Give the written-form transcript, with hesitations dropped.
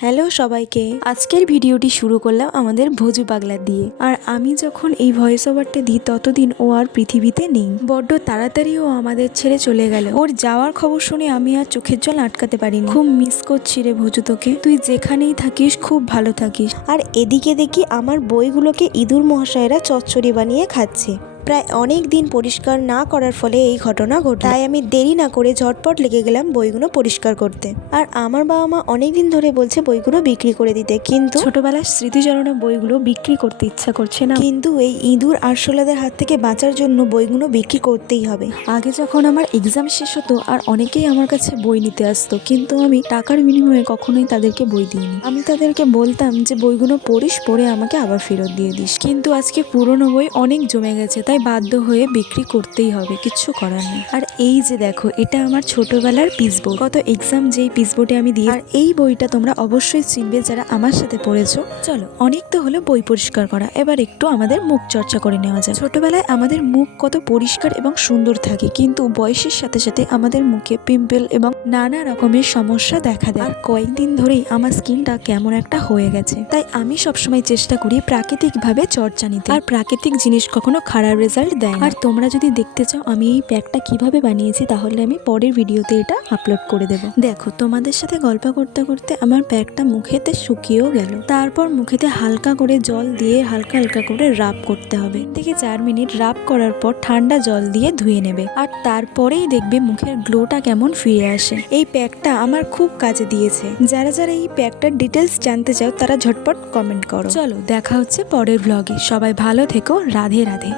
Hello সবাইকে, আজকের ভিডিওটি শুরু করলাম আমাদের ভোজু পাগলা দিয়ে। আর আমি যখন এই ভয়েস ওভারটা দিই ততদিন ও আর পৃথিবীতে নেই। বড্ড তাড়াতাড়ি ও আমাদের ছেড়ে চলে গেল। ওর যাওয়ার খবর শুনে আমি আর চোখের জল আটকাতে পারিনি। খুব মিস করছি রে ভোজু তোকে। তুই যেখানেই থাকিস খুব ভালো থাকিস। আর এদিকে দেখি আমার বইগুলোকে ইঁদুর মহাশয়েরা চচ্চড়ি বানিয়ে খাচ্ছে। প্রায় অনেক দিন পরিষ্কার না করার ফলে এই ঘটনা ঘটল। তাই আমি দেরি না করে ঝটপট লেগে গেলাম বইগুলো পরিষ্কার করতে। আর আমার বাবা মা অনেকদিন ধরে বলছে বইগুলো বিক্রি করে দিতে, কিন্তু ছোটবেলার স্মৃতিচারণা বইগুলো বিক্রি করতে ইচ্ছা করছে না। কিন্তু এই ইঁদুর আরশোলাদের হাত থেকে বাঁচার জন্য বইগুলো বিক্রি করতেই হবে। আগে যখন আমার এক্সাম শেষ হতো আর অনেকেই আমার কাছে বই নিতে আসতো, কিন্তু আমি টাকার বিনিময়ে কখনোই তাদেরকে বই দিইনি। আমি তাদেরকে বলতাম যে বইগুলো পড়িস, পড়ে আমাকে আবার ফেরত দিয়ে দিস। কিন্তু আজকে পুরনো বই অনেক জমে গেছে, তাই বাধ্য হয়ে বিক্রি করতেই হবে, কিচ্ছু করার নেই। আর এই যে দেখো, এটা আমার ছোটবেলার পিসবোর্ড। গত এক্সাম যেই পিসবোর্ডে আমি দিই, আর এই বইটা তোমরা অবশ্যই চিনবে যারা আমার সাথে পড়েছো। চলো, অনেক তো হলো বই পরিষ্কার করা, এবার একটু আমাদের মুখ চর্চা করে নেওয়া যায়। ছোটবেলায় আমাদের মুখ কত পরিষ্কার এবং সুন্দর থাকে, কিন্তু বয়সের সাথে সাথে আমাদের মুখে পিম্পল এবং নানা রকমের সমস্যা দেখা দেয়। আর কয়েকদিন ধরেই আমার স্কিনটা কেমন একটা হয়ে গেছে। তাই আমি সবসময় চেষ্টা করি প্রাকৃতিকভাবে চর্চা নিতে। আর প্রাকৃতিক জিনিস কখনো খারাপ রেজাল্ট দেয় না। আর তোমরা যদি দেখতে চাও আমি এই প্যাকটা কিভাবে বানিয়েছি, তাহলে আমি পরের ভিডিওতে এটা আপলোড করে দেবো। দেখো, তোমাদের সাথে গল্প করতে করতে আমার প্যাকটা মুখেতে শুকিয়েও গেল। তারপর মুখেতে হালকা করে জল দিয়ে হালকা হালকা করে রাব করতে হবে। 3 থেকে 4 মিনিট রাব করার পর ঠান্ডা জল দিয়ে ধুয়ে নেবে। আর তারপরেই দেখবে মুখের গ্লোটা কেমন ফিরে আসে। এই প্যাকটা আমার খুব কাজে দিয়েছে। যারা যারা এই প্যাকটার ডিটেলস জানতে চাও তারা ঝটপট কমেন্ট করো। চলো, দেখা হচ্ছে পরের ব্লগে। সবাই ভালো থেকো। রাধে রাধে।